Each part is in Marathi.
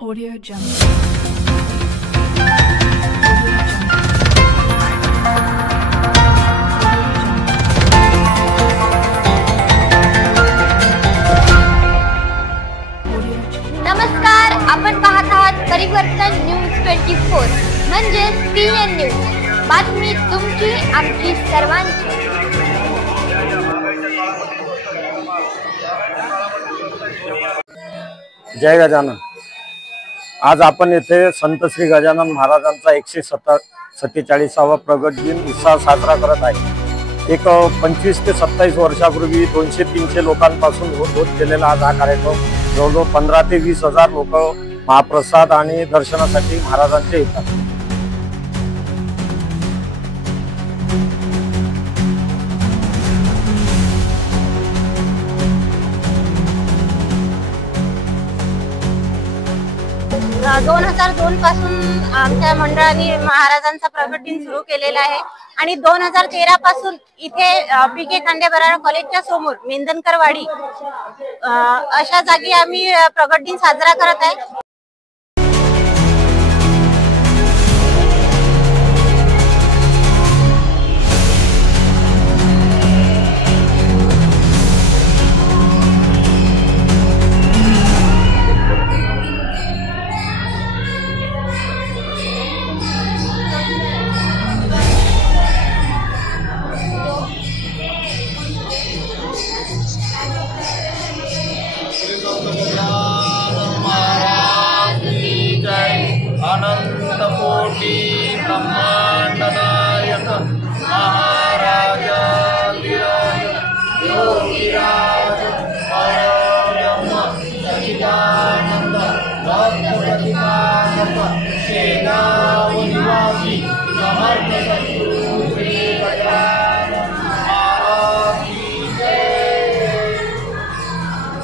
Audio Jungle. नमस्कार, आपण पाहत आहात परिवर्तन न्यूज 24 म्हणजे PN न्यूज। बातमी तुमची आमची सर्वांची। जय गजानन। आज आपण येथे संत श्री गजानन महाराजांचा 147वा प्रगट दिन उत्साह साजरा करत आहे। एक 25 ते 27 वर्षापूर्वी 200-300 लोकांपासून होत गेलेला आज हा कार्यक्रम जवळजवळ 15 ते 20 हजार लोक महाप्रसाद आणि दर्शनासाठी महाराजांचे येतात। दोन 2002 पासून आमच्या मंडळाने महाराजांचा प्रगट दिन सुरू केलेला आहे आणि 2013 पासून इथे PK खांडे बराड कॉलेजच्या समोर मेंदनकरवाडी अशा जागी आम्ही प्रगट दिन साजरा करत आहे। अनंत कोटि ब्रह्मांड नायक महाराजा योगीराज परब्रह्म सच्चिदानंद भक्त प्रतिमानंद शेगाव निवासी समर्थ सद्गुरु श्री गजानन महाराज की जय।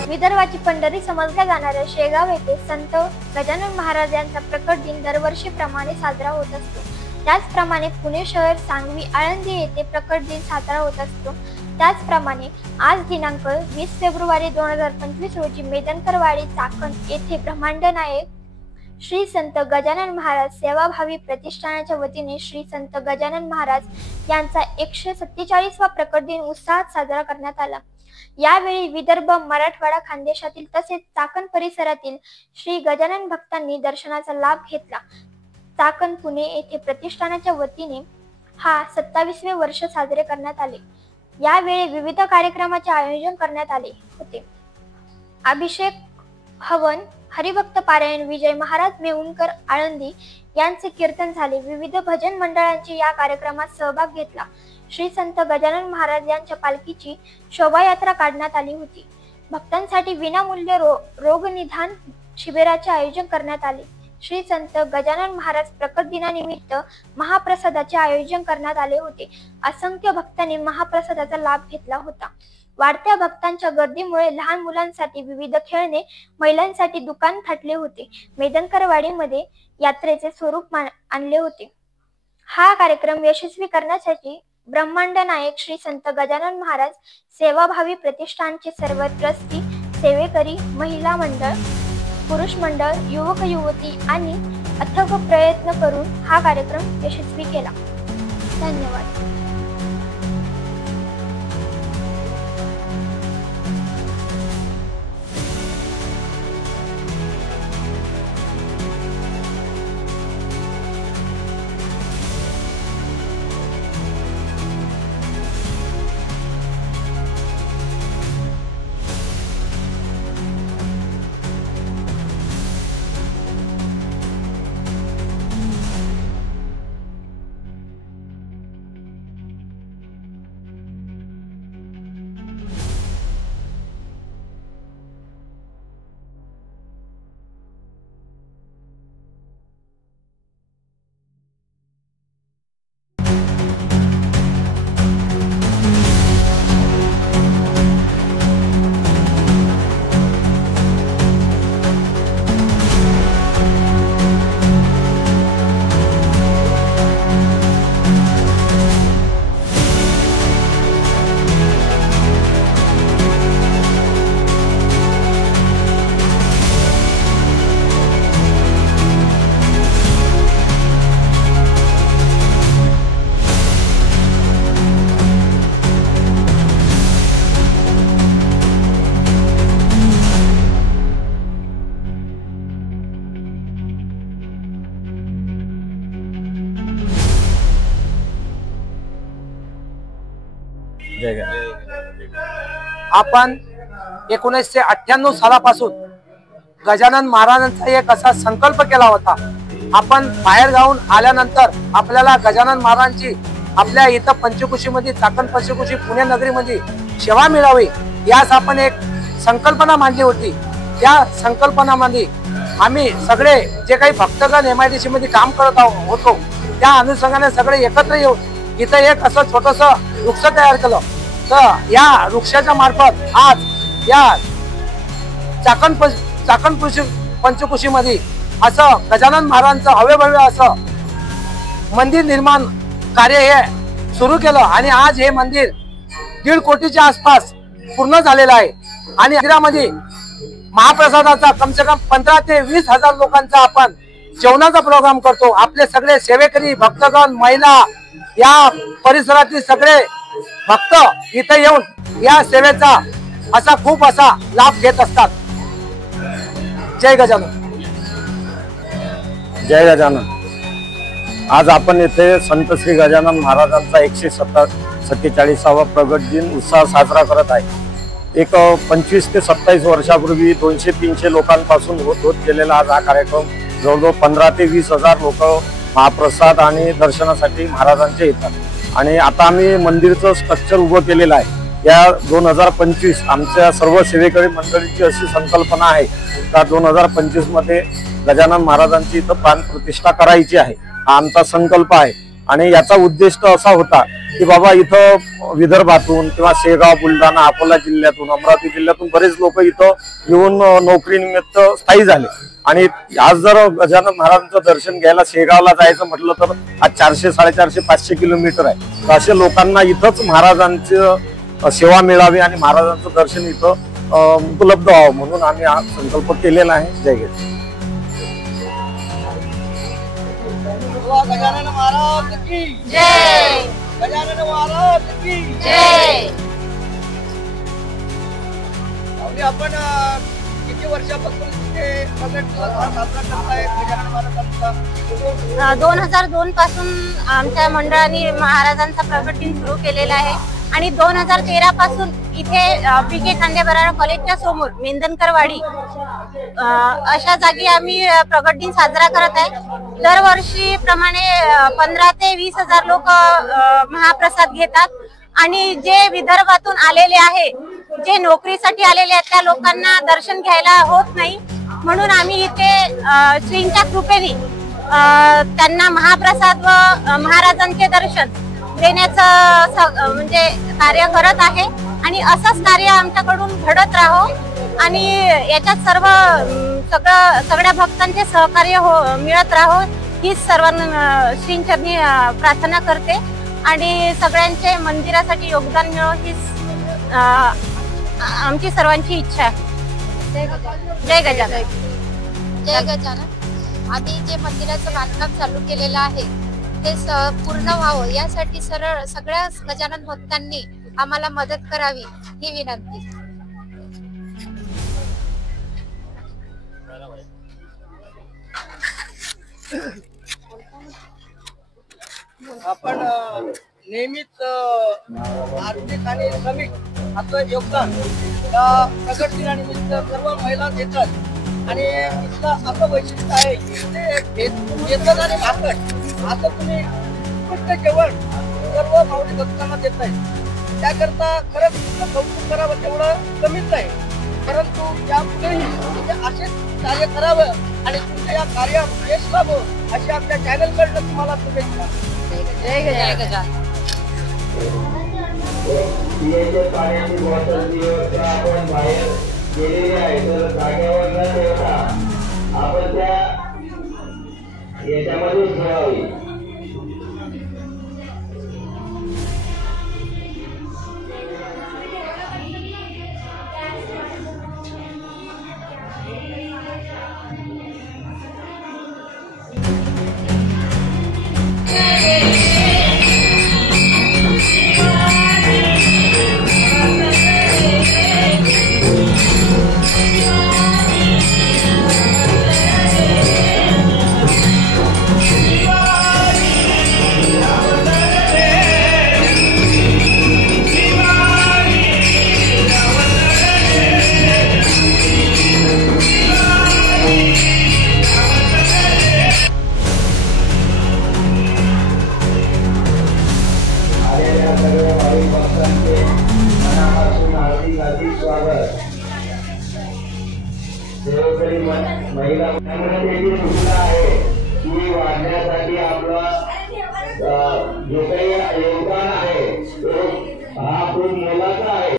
विदर्भाची पंढरी समजल्या जाणाऱ्या शेगाव येथे संत गजानन महाराज यांचा प्रकट दिन दरवर्षीप्रमाणे साजरा होत असतो। त्याचप्रमाणे पुणे शहर, सांगवी, आळंदी येथे प्रकट दिन साजरा होत असतो। त्याचप्रमाणे आज दिनांक 20 फेब्रुवारी 2025 रोजी मेदनकरवाडी चाकण येथे ब्रह्मांड नायक श्री संत गजानन महाराज सेवाभावी प्रतिष्ठानाच्या वतीने श्री संत गजानन महाराज यांचा 147वा प्रकट दिन उत्साहात साजरा करण्यात आला। यावेळी विदर्भ, मराठवाडा, खानदेशातील तसेच चाकण परिसरातील श्री गजानन भक्तांनी दर्शनाचा लाभ घेतला। चाकण, पुणे येथे प्रतिष्ठानाच्या वतीने हा 27वे वर्ष साजरे करण्यात आले। यावेळी विविध कार्यक्रमाचे आयोजन करण्यात आले होते। अभिषेक, हवन, हरिभक्त पारायण, विजय महाराज मेहुणकर आळंदी यांचे कीर्तन झाले। विविध भजन मंडळांची या कार्यक्रमात सहभाग घेतला। श्री संत गजानन महाराज यांच्या पालखीची शोभायात्रा काढण्यात आली होती। भक्तांसाठी विनामूल्य रोग निदान शिबिराचे आयोजन करण्यात आले। श्री संत गजानन महाराज प्रकट दिनानिमित्त महाप्रसादाचे आयोजन करण्यात आले होते। असंख्य भक्तांनी महाप्रसादाचा लाभ घेतला होता। वाढत्या भक्तांच्या गर्दीमुळे लहान मुलांसाठी विविध खेळणे, महिलांसाठी दुकान थाटले होते। मेदनकरवाडीमध्ये यात्रेचे स्वरूप आणले होते। हा कार्यक्रम यशस्वी करण्यासाठी ब्रह्मांड नायक श्री संत गजानन महाराज सेवाभावी प्रतिष्ठानचे सर्व ट्रस्टी, सेवेकरी, महिला मंडळ, पुरुष मंडळ, युवक युवती आणि अथक प्रयत्न करून हा कार्यक्रम यशस्वी केला। धन्यवाद। जय गजानन. आपण 1998 सालापासून गजानन महाराजांचा एक असा संकल्प केला होता. आपण बाहेर जाऊन आल्यानंतर आपल्याला गजानन महाराजांची आपल्या इथं पंचकुशीमध्ये, चाकण पंचकुशी पुणे नगरीमध्ये सेवा मिळावी यास आपण एक संकल्पना मांडली होती. त्या संकल्पनामध्ये आम्ही सगळे जे काही भक्तगण MIDC मध्ये काम करत होतो त्या अनुषंगाने सगळे एकत्र येऊन इथं एक असं छोटस वृक्ष तयार केलं. तर या वृक्षाच्या मार्फत आज या चाकण पंचकुशी मध्ये असं गजानन महाराजांचं भव्य असं मंदिर निर्माण कार्य हे सुरू केलं आणि आज हे मंदिर 1.5 कोटीच्या आसपास पूर्ण झालेलं आहे. आणि मंदिरामध्ये महाप्रसादाचा कम से कम 15 ते 20 हजार लोकांचा आपण जेवणाचा प्रोग्राम करतो. आपले सगळे सेवेकरी, भक्तगण, महिला, या परिसरातील सगळे भक्त इथे येऊन या सेवेचा असा खूप असा लाभ घेत असतात. जय गजानन. जय गजानन. आज आपण येथे संत श्री गजानन महाराजांचा 147वा प्रगट दिन उत्साह साजरा करत आहे. एक 25 ते 27 वर्षापूर्वी 200-300 लोकांपासून होत गेलेला आज हा कार्यक्रम जवळजवळ 15 ते 20 हजार लोक महाप्रसाद आणि दर्शनासाठी महाराजांचे येतात. आणि आता आम्ही मंदिरचं स्ट्रक्चर उभं केलेलं आहे. या 2025 आमच्या सर्व सेवेकरी मंडळीची अशी संकल्पना आहे का 2025 मध्ये गजानन महाराजांची इथं प्राण प्रतिष्ठा करायची आहे. हा आमचा संकल्प आहे. आणि याचा उद्देश असा होता की बाबा इथं विदर्भातून किंवा शेगाव, बुलढाणा, अकोला जिल्ह्यातून, अमरावती जिल्ह्यातून बरेच लोक इथं येऊन नोकरीनिमित्त स्थायी झाले. आणि आज जर गजानन महाराजांचं दर्शन घ्यायला शेगावला जायचं म्हटलं तर आज 400, 450, 500 किलोमीटर आहे. तर अशा लोकांना इथंच महाराजांची सेवा मिळावी आणि महाराजांचं दर्शन इथं उपलब्ध व्हावं म्हणून आम्ही हा संकल्प केलेला आहे. जय गजानन. गजानन महाराज की जय. गजानन महाराज की जय. आपण किती वर्षापासून प्रगट साजरा करताय गजानन महाराजांचा? 2002 पासून आमच्या मंडळाने महाराजांचा प्रगट दिन सुरू केलेला आहे. आणि 2013 पासून इथे PK खांडे बराड कॉलेजच्या समोर मेंदनकरवाडी अशा जागी आम्ही प्रगट दिन साजरा करत आहे. दरवर्षी प्रमाणे 15 ते 20 हजार लोक महाप्रसाद घेतात. आणि जे विदर्भातून आलेले आहे, जे नोकरीसाठी आलेले आहेत, त्या लोकांना दर्शन घ्यायला होत नाही म्हणून आम्ही इथे श्रींच्या कृपेने त्यांना महाप्रसाद व महाराजांचे दर्शन देण्याचं म्हणजे कार्य करत आहे. आणि असंच कार्य आमच्याकडून घडत राहो आणि याच्यात सगळ्या भक्तांचे सहकार्य मिळत राहो हीच सर्वांना श्रींचरणी प्रार्थना करते. आणि सगळ्यांचे मंदिरासाठी योगदान मिळो हीच आमची सर्वांची इच्छा आहे. जय गजानन. जय गजानन. आधी जे मंदिराचं बांधकाम चालू केलेलं आहे ते पूर्ण व्हावं यासाठी सगळ्या गजानन भक्तांनी आम्हाला मदत करावी ही विनंती. आपण नेहमीच आर्थिक आणि श्रमिक असं योगदान या प्रगट दिनानिमित्त सर्व महिला देतात. आणि इथलं असं वैशिष्ट्य आहे की ते घेतलं आणि भाकर असं तुम्ही उत्कृष्ट जेवण सर्व माऊली भक्तांना देत आहे. त्याकरता खरंच तुमचं कौतुक करावं तेवढं कमीच आहे. परंतु यापुढेही म्हणजे असेच कार्य करावं आणि तुमच्या या कार्यात यश लाभो अशी आपल्या चॅनलकडनं तुम्हाला शुभेच्छा. जय गजानन. पाण्याची बॉटल आपण बाहेर गेलेली आहे तर जागेवर न ठेवता आपण त्या याच्यामध्ये ठेवावी. महिला त्याची सूचना आहे की वाढण्यासाठी आपला जो काही योगदान आहे तो हा खूप मोलाचा आहे.